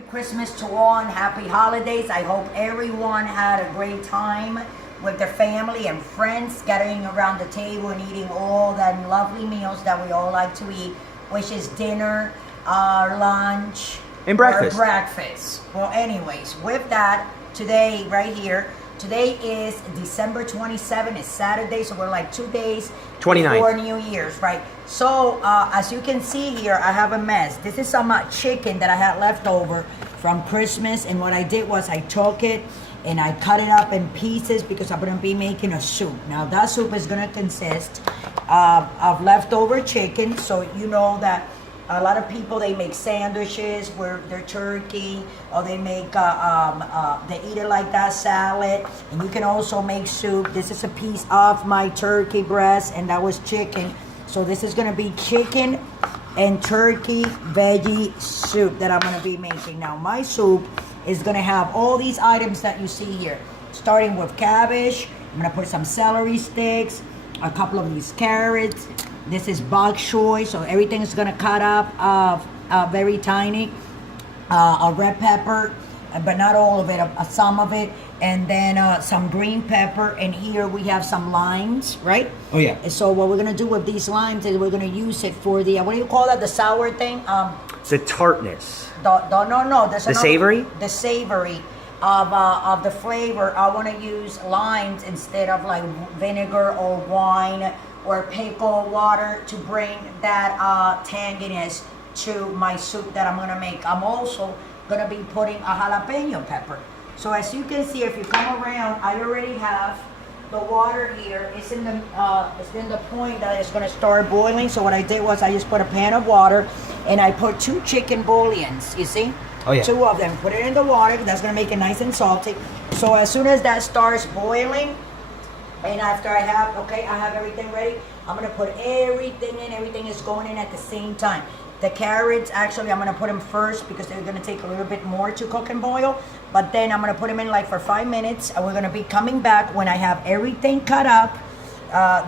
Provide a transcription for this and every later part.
Merry Christmas to all and happy holidays. I hope everyone had a great time with their family and friends, gathering around the table and eating all the lovely meals that we all like to eat, which is dinner, lunch, and breakfast. Or breakfast. Well, anyways, with that, today, right here, today is December 27th. It's Saturday, so we're like 2 days 29th. before New Year's, right? So, as you can see here, I have a mess. This is some chicken that I had left over from Christmas, and what I did was I took it and I cut it up in pieces because I'm going to be making a soup. Now, that soup is going to consist of leftover chicken, so you know that a lot of people, they make sandwiches with their turkey, or they make, they eat it like that, salad. And you can also make soup. This is a piece of my turkey breast, and that was chicken. So this is gonna be chicken and turkey veggie soup that I'm gonna be making. Now my soup is gonna have all these items that you see here. Starting with cabbage, I'm gonna put some celery sticks, a couple of these carrots. This is Bok Choy, so everything is gonna cut up very tiny. A red pepper, but not all of it, some of it, and then some green pepper. And here we have some limes, right? Oh yeah. And so what we're gonna do with these limes is we're gonna use it for the what do you call that? The sour thing? It's the tartness. No. The savory. The savory of the flavor. I want to use limes instead of like vinegar or wine or pickle water to bring that tanginess to my soup that I'm gonna make. I'm also gonna be putting a jalapeno pepper. So as you can see, if you come around, I already have the water here. It's in the point that it's gonna start boiling. So what I did was I just put a pan of water and I put 2 chicken bouillons, you see? Oh yeah. 2 of them. Put it in the water, that's gonna make it nice and salty. So as soon as that starts boiling, and after I have everything ready, I'm gonna put everything in. Everything is going in at the same time. The carrots, actually, I'm gonna put them first because they're gonna take a little bit more to cook and boil. But then I'm gonna put them in like for 5 minutes, and we're gonna be coming back when I have everything cut up,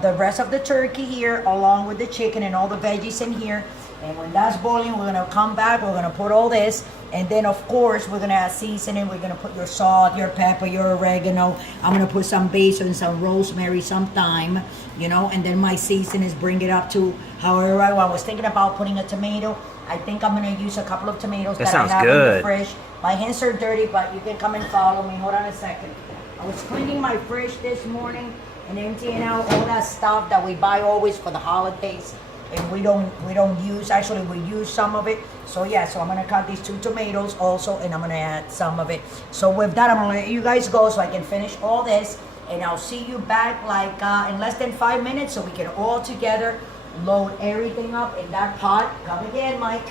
the rest of the turkey here, along with the chicken and all the veggies in here. And when that's boiling, we're gonna come back, we're gonna put all this, and then of course, we're gonna add seasoning. We're gonna put your salt, your pepper, your oregano. I'm gonna put some basil and some rosemary, some thyme, you know, and then my seasonings, bring it up to however I want. I was thinking about putting a tomato. I think I'm gonna use a couple of tomatoes that I have in the fridge. My hands are dirty, but you can come and follow me. Hold on a second. I was cleaning my fridge this morning and emptying out all that stuff that we buy always for the holidays. And we don't use, actually we use some of it. So yeah, so I'm gonna cut these 2 tomatoes also, and I'm gonna add some of it. So with that, I'm gonna let you guys go so I can finish all this, and I'll see you back like in less than 5 minutes so we can all together load everything up in that pot. Come again, Mike.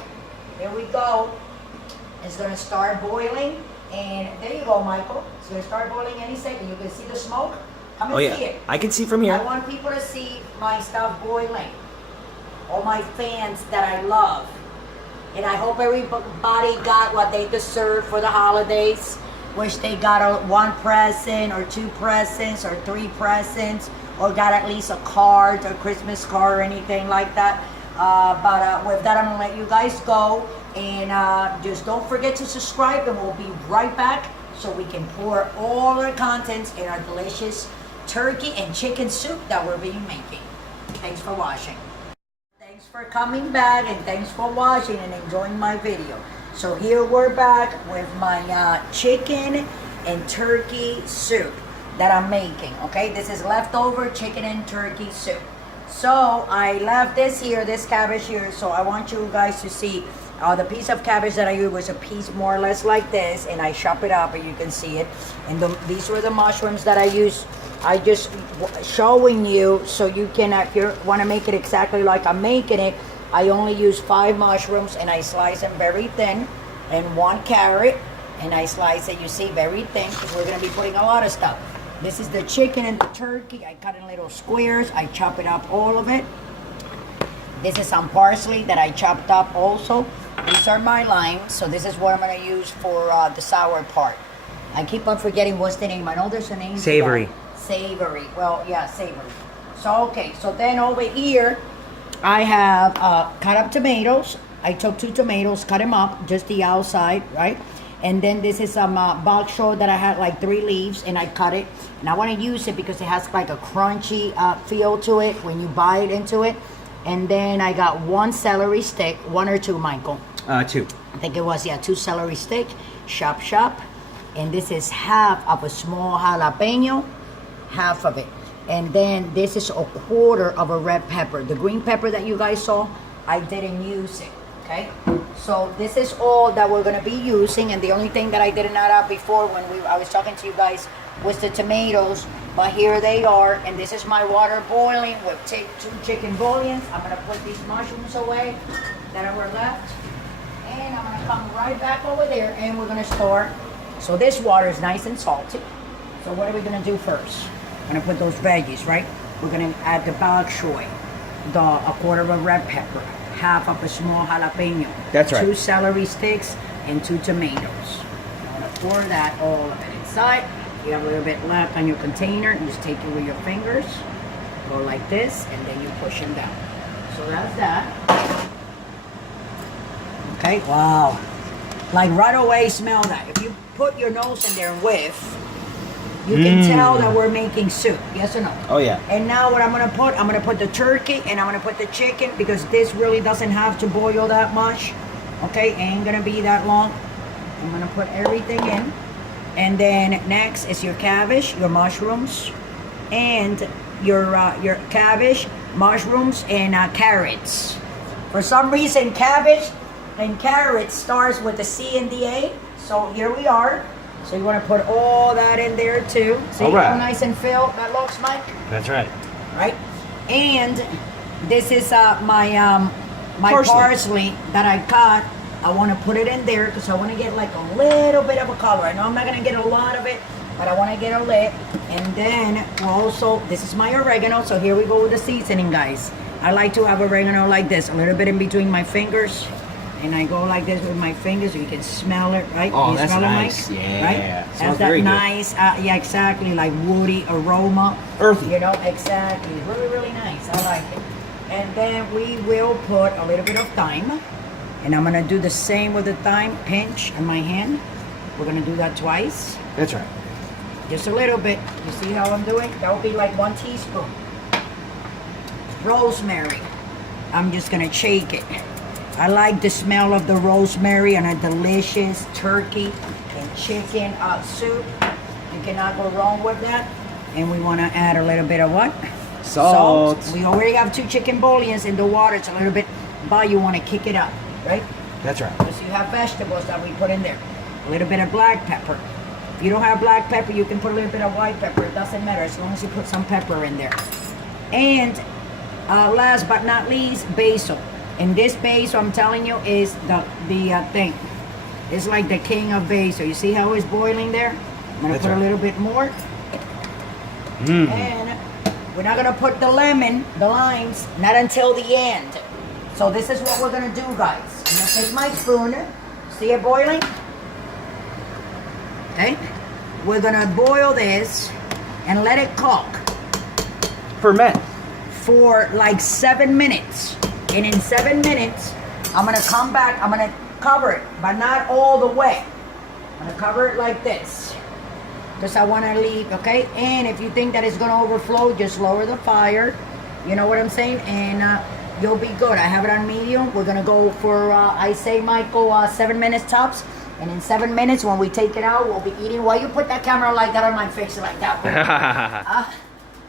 Here we go. It's gonna start boiling, and there you go, Michael. It's gonna start boiling any second. You can see the smoke. Come and see it. I can see from here. I want people to see my stuff boiling. All my fans that I love. And I hope everybody got what they deserve for the holidays. Wish they got 1 present or 2 presents or 3 presents, or got at least a card, a Christmas card or anything like that. But with that, I'm gonna let you guys go. And just don't forget to subscribe, and we'll be right back so we can pour all our contents in our delicious turkey and chicken soup that we'll be making. Thanks for watching. Thanks for coming back, and thanks for watching and enjoying my video. So here we're back with my chicken and turkey soup that I'm making, okay? This is leftover chicken and turkey soup. So I left this here, this cabbage here, so I want you guys to see the piece of cabbage that I used was a piece more or less like this, and I chop it up and you can see it. And these were the mushrooms that I used. I just showing you so you can, if you want to make it exactly like I'm making it, I only use 5 mushrooms and I slice them very thin, and 1 carrot, and I slice it, you see, very thin, because we're going to be putting a lot of stuff. This is the chicken and the turkey. I cut in little squares. I chop it up, all of it. This is some parsley that I chopped up also. These are my limes, so this is what I'm going to use for the sour part. I keep on forgetting what's the name. I know there's a name. Savory. Savory. Well, yeah, savory. So, okay. So then over here, I have cut up tomatoes. I took 2 tomatoes, cut them up, just the outside, right? And then this is some bok choy that I had like 3 leaves, and I cut it. And I want to use it because it has like a crunchy feel to it when you bite into it. And then I got 1 celery stick, 1 or 2, Michael? 2. I think it was, yeah, 2 celery stick, chop. And this is half of a small jalapeno, half of it. And then this is a quarter of a red pepper. The green pepper that you guys saw, I didn't use it, okay? So this is all that we're gonna be using, and the only thing that I did not have before when I was talking to you guys was the tomatoes, but here they are, and this is my water boiling with 2 chicken bouillons. I'm gonna put these mushrooms away that were left, and I'm gonna come right back over there, and we're gonna start. So this water is nice and salty. So what are we gonna do first? I'm gonna put those veggies, right? We're gonna add the bok choy, a quarter of a red pepper, half of a small jalapeno. That's right. 2 celery sticks and 2 tomatoes. I'm gonna pour that all of it inside. You have a little bit left on your container. You just take it with your fingers, go like this, and then you push them down. So that's that. Okay, wow. Like right away, smell that. If you put your nose in there and whiff, you can tell that we're making soup. Yes or no? Oh, yeah. And now what I'm gonna put the turkey and I'm gonna put the chicken, because this really doesn't have to boil that much. Okay, ain't gonna be that long. I'm gonna put everything in. And then next is your cabbage, your mushrooms, and your cabbage, mushrooms, and carrots. For some reason, cabbage and carrots starts with the C and the A. So here we are. So you want to put all that in there too. See how nice and filled that looks, Mike? That's right. Right? And this is my parsley that I cut. I want to put it in there because I want to get like a little bit of a color. I know I'm not going to get a lot of it, but I want to get a lit. And then also, this is my oregano. So here we go with the seasoning, guys. I like to have oregano like this, a little bit in between my fingers. And I go like this with my fingers so you can smell it, right? Oh, you that's smell nice. It, Mike? Yeah. Right? Smells Has that very nice, yeah, exactly, like woody aroma. Earthy. You know, exactly. Really, really nice. I like it. And then we will put a little bit of thyme. And I'm going to do the same with the thyme, pinch on my hand. We're going to do that twice. That's right. Just a little bit. You see how I'm doing? That will be like 1 teaspoon. Rosemary. I'm just going to shake it. I like the smell of the rosemary and a delicious turkey and chicken soup. You cannot go wrong with that. And we want to add a little bit of what? Salt. We already have 2 chicken bouillons in the water. It's a little bit, but you want to kick it up, right? That's right. Because you have vegetables that we put in there. A little bit of black pepper. If you don't have black pepper, you can put a little bit of white pepper. It doesn't matter as long as you put some pepper in there. And last but not least, basil. And this basil, I'm telling you, is the thing. It's like the king of basil. You see how it's boiling there? I'm gonna put a little bit more. And we're not gonna put the limes, not until the end. So this is what we're gonna do, guys. I'm gonna take my spoon. See it boiling? Okay. We're gonna boil this and let it cook. Ferment. For like 7 minutes. And in 7 minutes, I'm gonna come back, I'm gonna cover it, but not all the way. I'm gonna cover it like this. Because I wanna leave, okay? And if you think that it's gonna overflow, just lower the fire. You know what I'm saying? And you'll be good. I have it on medium. We're gonna go for, I say, Michael, 7 minutes tops. And in 7 minutes, when we take it out, we'll be eating. Why you put that camera like that on my face like that?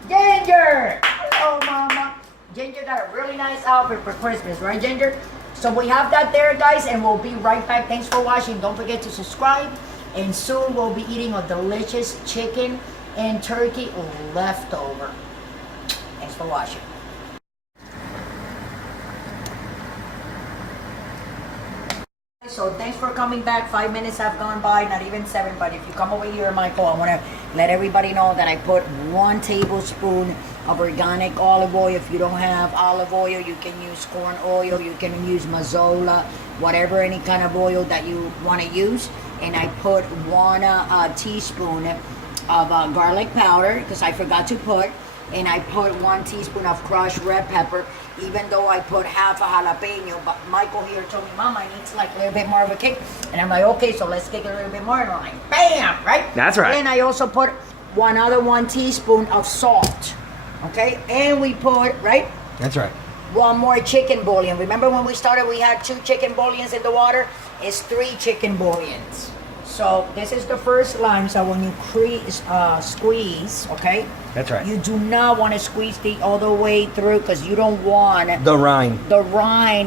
Ginger! Hello, Mama. Ginger got a really nice outfit for Christmas, right, Ginger? So we have that there, guys, and we'll be right back. Thanks for watching. Don't forget to subscribe. And soon we'll be eating a delicious chicken and turkey leftover. Thanks for watching. So thanks for coming back. 5 minutes have gone by, not even 7. But if you come over here, Michael, I want to let everybody know that I put 1 tablespoon of organic olive oil. If you don't have olive oil, you can use corn oil. You can use mazola, whatever, any kind of oil that you want to use. And I put 1 teaspoon of garlic powder, because I forgot to put. and I put 1 teaspoon of crushed red pepper, even though I put half a jalapeno. But Michael here told me, Mom, I need like a little bit more of a kick. And I'm like, okay, so let's kick it a little bit more. And I'm like, bam, right? That's right. And I also put 1 teaspoon of salt, okay? And we put, right? That's right. 1 more chicken bouillon. Remember when we started, we had 2 chicken bouillons in the water? It's 3 chicken bouillons. So this is the first lime. So when you squeeze, okay? That's right. You do not want to squeeze all the way through because you don't want The rind.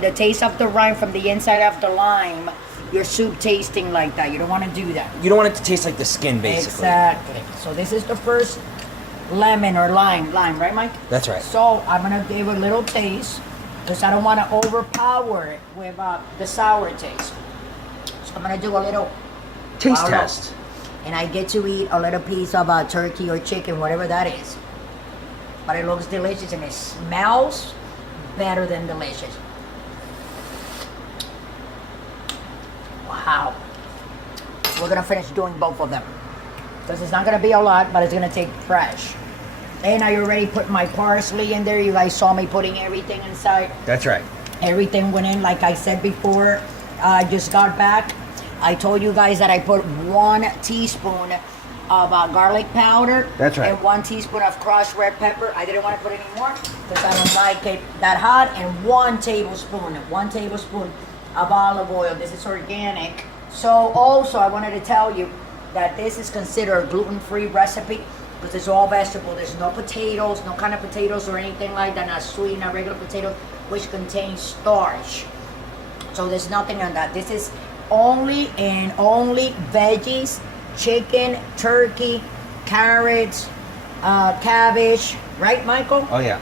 the taste of the rind from the inside of the lime. Your soup tasting like that. You don't want to do that. You don't want it to taste like the skin, basically. Exactly. So this is the first lemon or lime, right, Mike? That's right. So I'm gonna give a little taste because I don't want to overpower it with the sour taste. So I'm gonna do a little Taste test. and I get to eat a little piece of turkey or chicken, whatever that is. But it looks delicious and it smells better than delicious. Wow. We're gonna finish doing both of them because it's not gonna be a lot, but it's gonna take fresh. And I already put my parsley in there. You guys saw me putting everything inside. That's right. Everything went in, like I said before. I just got back. I told you guys that I put 1 teaspoon of garlic powder. That's right. And 1 teaspoon of crushed red pepper. I didn't want to put any more because I don't like it that hot. And 1 tablespoon of olive oil. This is organic. So also I wanted to tell you that this is considered a gluten-free recipe because it's all vegetable. There's no potatoes, no kind of potatoes or anything like that. Not sweet, not regular potatoes, which contains starch. So there's nothing on that. This is only veggies, chicken, turkey, carrots, cabbage, right, Michael? Oh, yeah.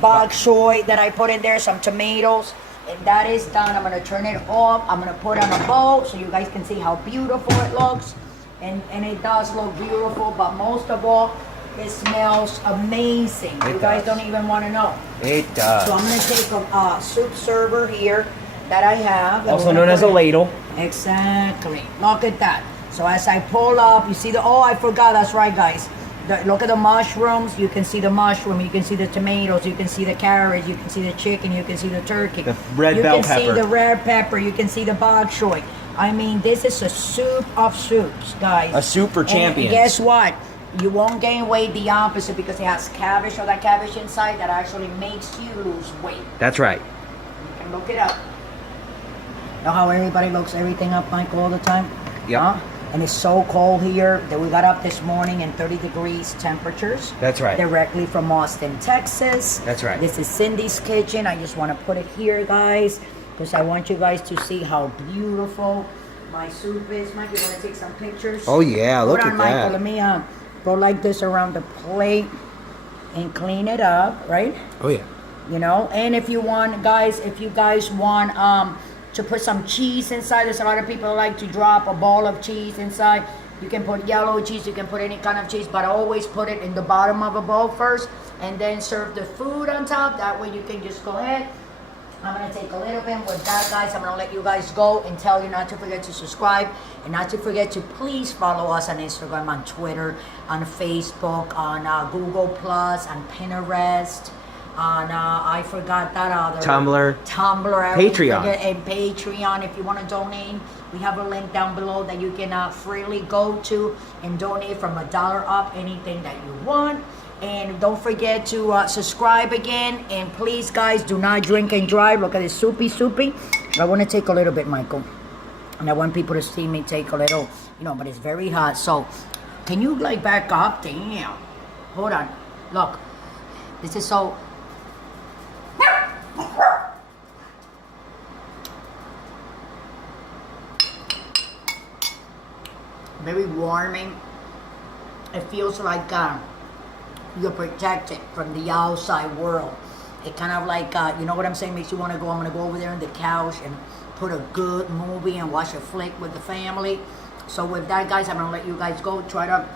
Bok choy that I put in there, some tomatoes, and that is done. I'm gonna turn it off. I'm gonna put on a bowl so you guys can see how beautiful it looks, and it does look beautiful. But most of all, it smells amazing. You guys don't even want to know. It does. So I'm gonna take a soup server here that I have. Also known as a ladle. Exactly. Look at that. So as I pull up, you see I forgot, that's right, guys. Look at the mushrooms. You can see the mushroom. You can see the tomatoes. You can see the carrots. You can see the chicken. You can see the turkey. The red bell pepper. You can see the red pepper. You can see the bok choy. I mean, this is a soup of soups, guys. A soup for champions. And guess what? You won't gain weight, the opposite, because it has cabbage or that cabbage inside that actually makes you lose weight. That's right. You can look it up. Know how everybody looks everything up, Michael, all the time? Yeah. Huh? And it's so cold here that we got up this morning in 30 degrees temperatures. That's right. Directly from Austin, Texas. That's right. This is Cindy's kitchen. I just want to put it here, guys, because I want you guys to see how beautiful my soup is. Mike, you want to take some pictures? Oh, yeah. Look Hold on, at Michael. that. Let me go like this around the plate and clean it up, right? Oh, yeah. You know, and if you want, guys, to put some cheese inside. There's a lot of people like to drop a ball of cheese inside. You can put yellow cheese, you can put any kind of cheese, but always put it in the bottom of a bowl first and then serve the food on top. That way you can just go ahead. I'm going to take a little bit with that, guys. I'm going to let you guys go and tell you not to forget to subscribe and not to forget to please follow us on Instagram, on Twitter, on Facebook, on Google+, on Pinterest, on I forgot that other Tumblr, Patreon, and Patreon. If you want to donate, we have a link down below that you can freely go to and donate from $1 up, anything that you want. And don't forget to subscribe again. And please, guys, do not drink and drive. Look at this soupy. I want to take a little bit, Michael, and I want people to see me take a little, but it's very hot. So can you like back up? Damn. Hold on. Look, this is so. Very warming. It feels like you're protected from the outside world. It kind of like, you know what I'm saying, makes you want to go. I'm going to go over there on the couch and put a good movie and watch a flick with the family. So with that, guys, I'm going to let you guys go. Try to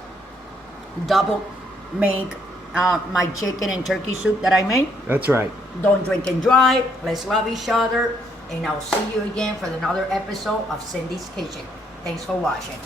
double make my chicken and turkey soup that I made. That's right. Don't drink and drive. Let's love each other. And I'll see you again for another episode of Cindy's Kitchen. Thanks for watching.